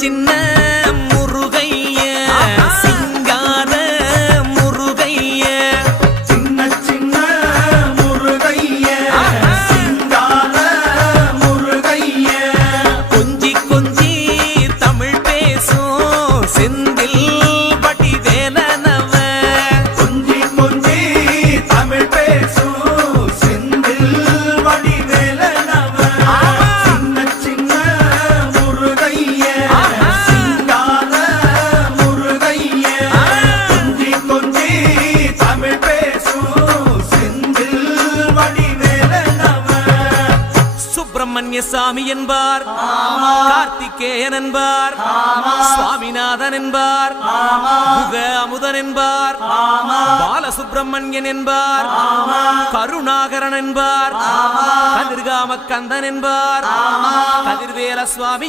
சின்ன முருகைய சிங்கார முருகைய சின்ன சின்ன முருகைய சிங்கார முருகைய கொஞ்சி கொஞ்சி தமிழ் பேசும் செந்தில் பட்டி வேலனவ கொஞ்சி கொஞ்சி தமிழ் பேசும் செந்தில் வடி வேலனவ சின்ன சின்ன முருகைய சிங்கார முருகைய கொஞ்சி கொஞ்சி தமிழ் பேசும் செந்தில் வடி வேலனவ சுப்பிரமணிய சாமி என்பார் கார்த்திகேயன் என்பார் சுவாமிநாதன் என்பார் முக அமுதன் என்பார் பாலசுப்பிரமணியன் என்பார் கருணாகரன் என்பார் கதிர்காம கந்தன் என்பார் கதிர்வேல சுவாமி